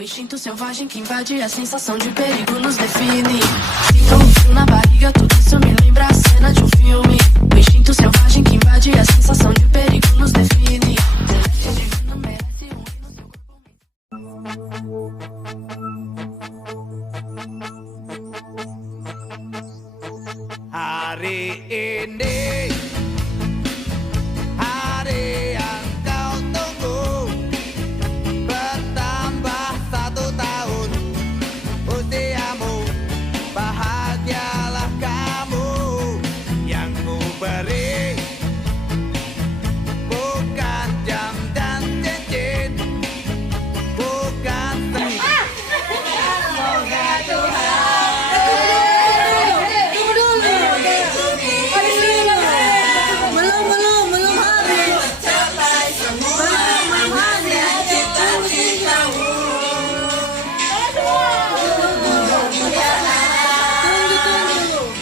O instinto selvagem que invade a sensação de perigo nos define. Sinto um frio na barriga, tudo isso me lembra a cena de um filme. O instinto selvagem que invade a sensação de perigo nos define. Celeste divino merece um hino, seu corpo. Hari ini hari yang kau tunggu, bertambah 1 tahun usiamu, bahagialah kamu. Yang ku beri bukan jam dan cincin, bukan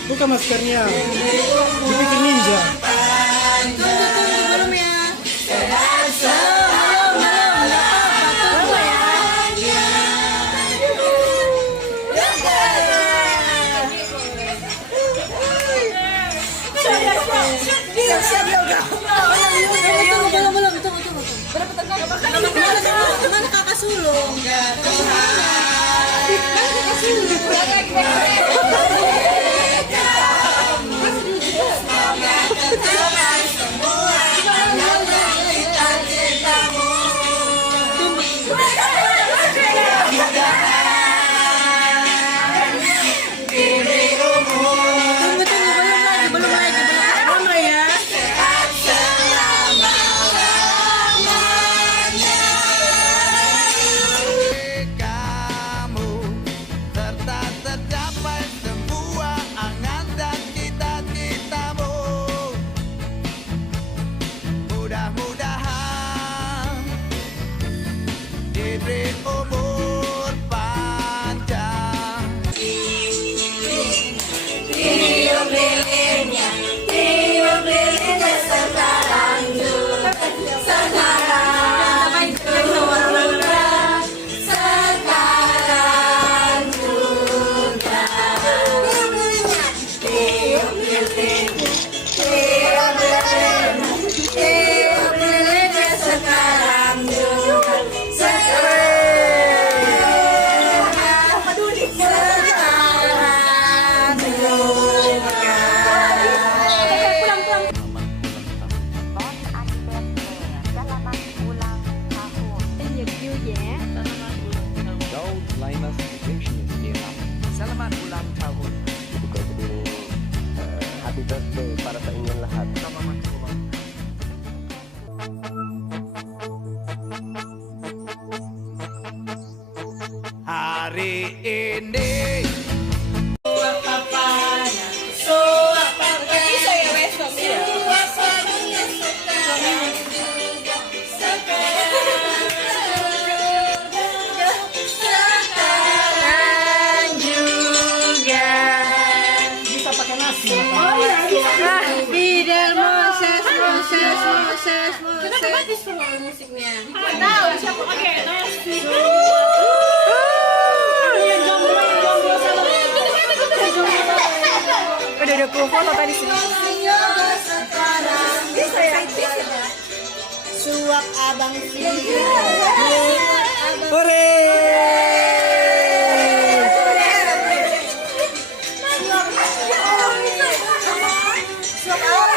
buka maskernya, dibikin ninja. Belum ya. Belum. Tunggu. Berapa tenaga? Mana kakak sulung? Kakak sulung. Mudah-mudahan diberi umur panjang. Tiup lilinnya sekarang juga. Sekarang juga. Tiup lilinnya sekarang juga. Selamat ulang tahun. Happy birthday para sa inyong lahat. Hari ini Bisa pakai nasi. Fidel Moses. Kenapa mati semua musiknya? Tahu siapa pakai nasi. Udah aku foto tadi sih. Bisa ya? Suap abang Fidel. Hore! Sekarang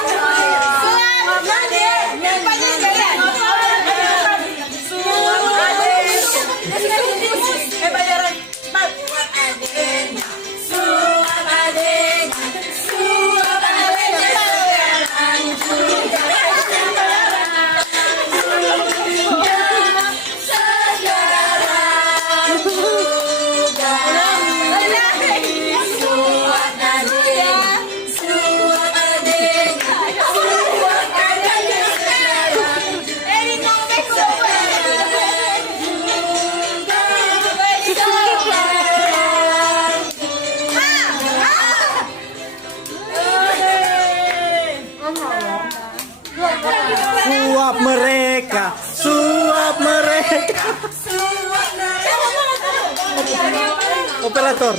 Operator.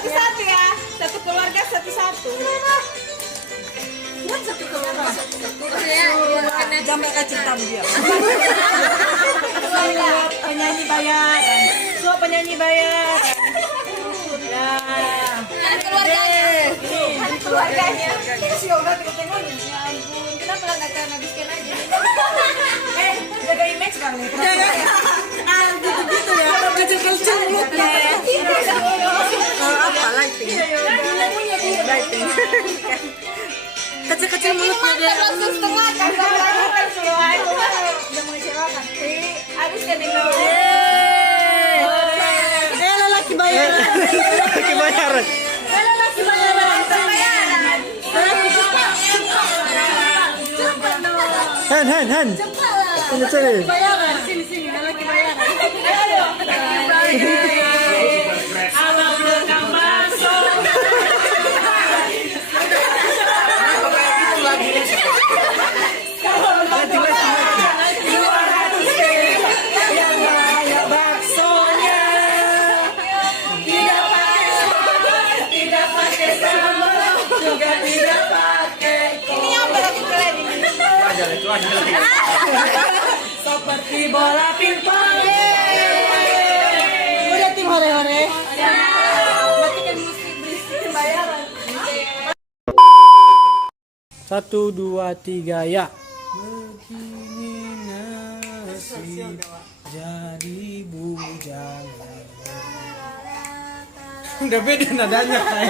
Satu-satu ya. Satu keluarga satu-satu. Gambar kacitam dia. Penyanyi bayaran. So penyanyi bayaran. Ya. Ada keluarganya. Ada keluarganya. Si Yoga tengok-tengok nih. Ya ampun. Kenapa nggak kalian habiskan aja? Jaga image kali. Gitu-gitu ya. Kecil-kecil mulutnya. Apa lighting? Lighting. Kecil-kecil mulutnya dia. Langsung setengah kan. Udah mengecewakan. Habiskan nih kau. Lelaki bayaran. Lagi bayaran. Lelaki bayaran. Bayaran. Han. Sini. Bayaran. Sini. Lelaki bayaran. Abang belum masuk. Baksonya tidak pakai sambal, juga tidak pakai Ini apa lagu kalian ini? seperti bola pingpong. Udah tim hore-hore. Matikan musik berisik bayaran. 1, 2, 3 ya. Begini nasib jadi bujangan. Udah beda nadanya kayak.